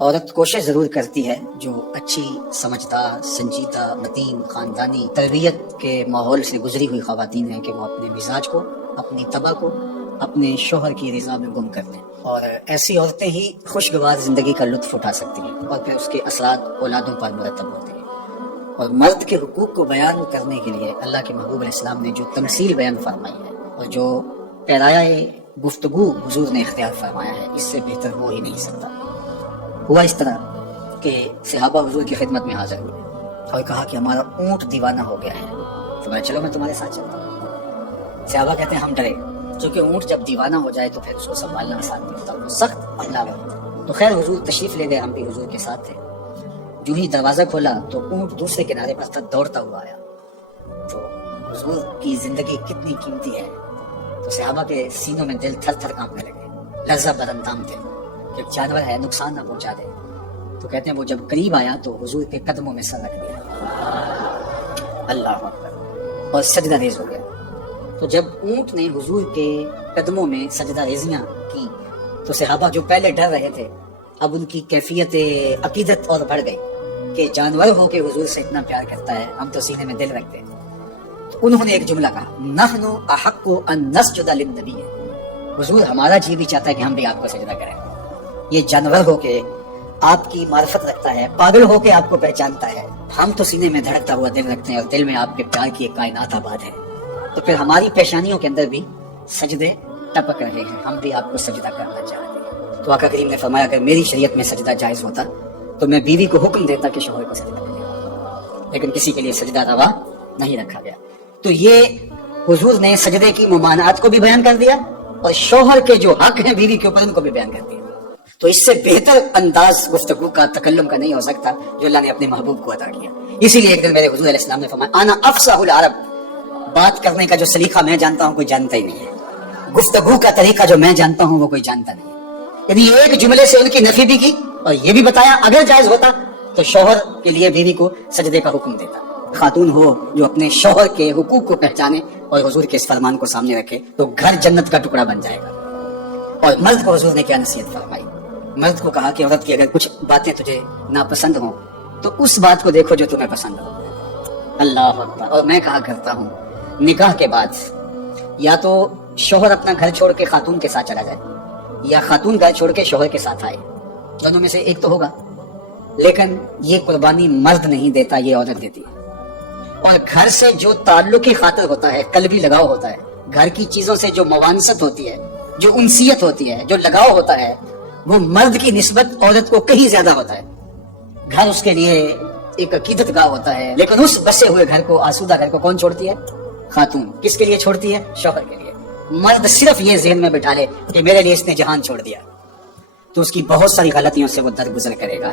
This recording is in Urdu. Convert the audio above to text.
عورت کوشش ضرور کرتی ہے جو اچھی سمجھدار سنجیدہ متین خاندانی تربیت کے ماحول سے گزری ہوئی خواتین ہیں کہ وہ اپنے مزاج کو اپنی طبع کو اپنے شوہر کی رضا میں گم کر دیں، اور ایسی عورتیں ہی خوشگوار زندگی کا لطف اٹھا سکتی ہیں اور پھر اس کے اثرات اولادوں پر مرتب ہوتے ہیں۔ اور مرد کے حقوق کو بیان کرنے کے لیے اللہ کے محبوب علیہ السلام نے جو تمثیل بیان فرمائی ہے اور جو پیرایہ گفتگو حضور نے اختیار فرمایا ہے، اس سے بہتر ہو ہی نہیں سکتا۔ ہوا اس طرح کہ صحابہ حضور کی خدمت میں حاضر ہوئے اور کہا کہ ہمارا اونٹ دیوانہ ہو گیا ہے۔ فرمایا چلو میں تمہارے ساتھ چلتا ہوں۔ صحابہ کہتے ہیں ہم ڈرے، چونکہ اونٹ جب دیوانہ ہو جائے تو پھر اس کو سنبھالنا آسان نہیں ہوتا، وہ سخت حملہ ہے۔ تو خیر حضور تشریف لے گئے، ہم بھی حضور کے ساتھ تھے۔ جو ہی دروازہ کھولا تو اونٹ دوسرے کنارے پر تک دوڑتا ہوا آیا۔ تو حضور کی زندگی کتنی قیمتی ہے، تو صحابہ کے سینوں میں دل تھر تھر کانپنے لگے، لرزہ برندام تھے کہ جانور ہے نقصان نہ پہنچا دے۔ تو کہتے ہیں وہ جب قریب آیا تو حضور کے قدموں میں سر رکھ دیا، اللہ اکبر، اور سجدہ ریز ہو گیا۔ تو جب اونٹ نے حضور کے قدموں میں سجدہ ریزیاں کی تو صحابہ جو پہلے ڈر رہے تھے اب ان کی کیفیت عقیدت اور بڑھ گئی کہ جانور ہو کے حضور سے اتنا پیار کرتا ہے، ہم تو سینے میں دل رکھتے ہیں۔ تو انہوں نے ایک جملہ کہا، نحن احق ان نسجد للنبی، حضور ہمارا جی بھی چاہتا ہے کہ ہم بھی آپ کو سجدہ کریں۔ یہ جانور ہو کے آپ کی معرفت رکھتا ہے، پاگل ہو کے آپ کو پہچانتا ہے، ہم تو سینے میں دھڑکتا ہوا دل رکھتے ہیں اور دل میں آپ کے پیار کی ایک کائنات آباد ہے۔ تو پھر ہماری پیشانیوں کے اندر بھی سجدے ٹپک رہے ہیں، ہم بھی آپ کو سجدہ کرنا چاہتے ہیں۔ تو آقا کریم نے فرمایا اگر میری شریعت میں سجدہ جائز ہوتا تو میں بیوی کو حکم دیتا کہ شوہر کو سجدہ کرے، لیکن کسی کے لیے سجدہ روا نہیں رکھا گیا۔ تو یہ حضور نے سجدے کی ممانعات کو بھی بیان کر دیا اور شوہر کے جو حق ہیں بیوی کے اوپر ان کو بھی بیان کر دیا۔ تو اس سے بہتر انداز گفتگو کا تکلم کا نہیں ہو سکتا جو اللہ نے اپنے محبوب کو عطا کیا۔ اسی لیے ایک دن میرے حضور علیہ السلام نے فرمایا انا افصح العرب، بات کرنے کا جو سلیقہ میں جانتا ہوں کوئی جانتا ہی نہیں ہے، گفتگو کا طریقہ جو میں جانتا ہوں وہ کوئی جانتا نہیں ہے۔ یعنی ایک جملے سے ان کی نفی بھی کی اور یہ بھی بتایا اگر جائز ہوتا تو شوہر کے لیے بیوی کو سجدے کا حکم دیتا۔ خاتون ہو جو اپنے شوہر کے حقوق کو پہچانے اور حضور کے اس فرمان کو سامنے رکھے تو گھر جنت کا ٹکڑا بن جائے گا۔ اور مرد کو حضور نے کیا نصیحت فرمائی، مرد کو کہا کہ عورت کی اگر کچھ باتیں تجھے ناپسند ہوں تو اس بات کو دیکھو جو تمہیں پسند ہو۔ اللہ اکبر۔ اور میں کہا کرتا ہوں نکاح کے بعد یا تو شوہر اپنا گھر چھوڑ کے خاتون کے ساتھ چلا جائے یا خاتون گھر چھوڑ کے شوہر کے ساتھ آئے، دونوں میں سے ایک تو ہوگا، لیکن یہ قربانی مرد نہیں دیتا، یہ عورت دیتی ہے۔ اور گھر سے جو تعلق کی خاطر ہوتا ہے، قلبی لگاؤ ہوتا ہے، گھر کی چیزوں سے جو موانست ہوتی ہے، جو انسیت ہوتی ہے، جو لگاؤ ہوتا ہے، وہ مرد کی نسبت عورت کو کہیں زیادہ ہوتا ہے۔ گھر اس کے لیے ایک عقیدت گاہ ہوتا ہے، لیکن اس بسے ہوئے گھر کو، آسودہ گھر کو کون چھوڑتی ہے؟ خاتون۔ کس کے لیے چھوڑتی ہے؟ شوہر کے لیے۔ مرد صرف یہ ذہن میں بٹھا لے کہ میرے لیے اس نے جہان چھوڑ دیا تو اس کی بہت ساری غلطیوں سے وہ درگزر کرے گا۔